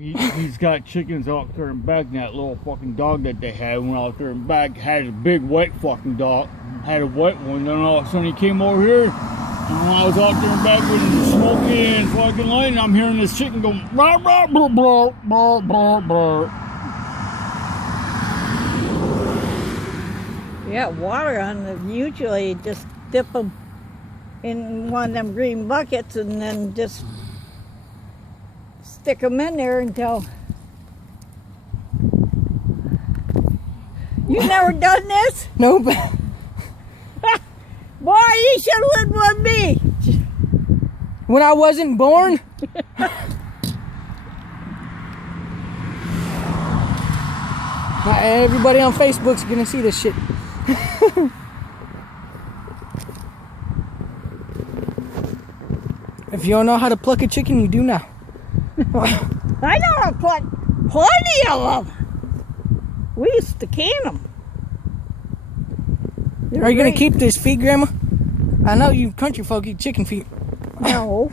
He's got chickens out there and back, and that little fucking dog that they had went out there and back, had a big white fucking dog, had a white one, then all of a sudden he came over here, and when I was out there and back with the smoky and fucking light, and I'm hearing this chicken go, blah, blah, blah, blah, blah, blah, blah. Yeah, water on them. Usually just dip them in one of them green buckets and then just stick them in there until... You never done this? Nope. Boy, you should have lived with me. When I wasn't born? Everybody on Facebook's gonna see this shit. If you don't know how to pluck a chicken, you do now. I know how to pluck plenty of them. We used to can them. Are you gonna keep this feet, Grandma? I know you country folk eat chicken feet. No.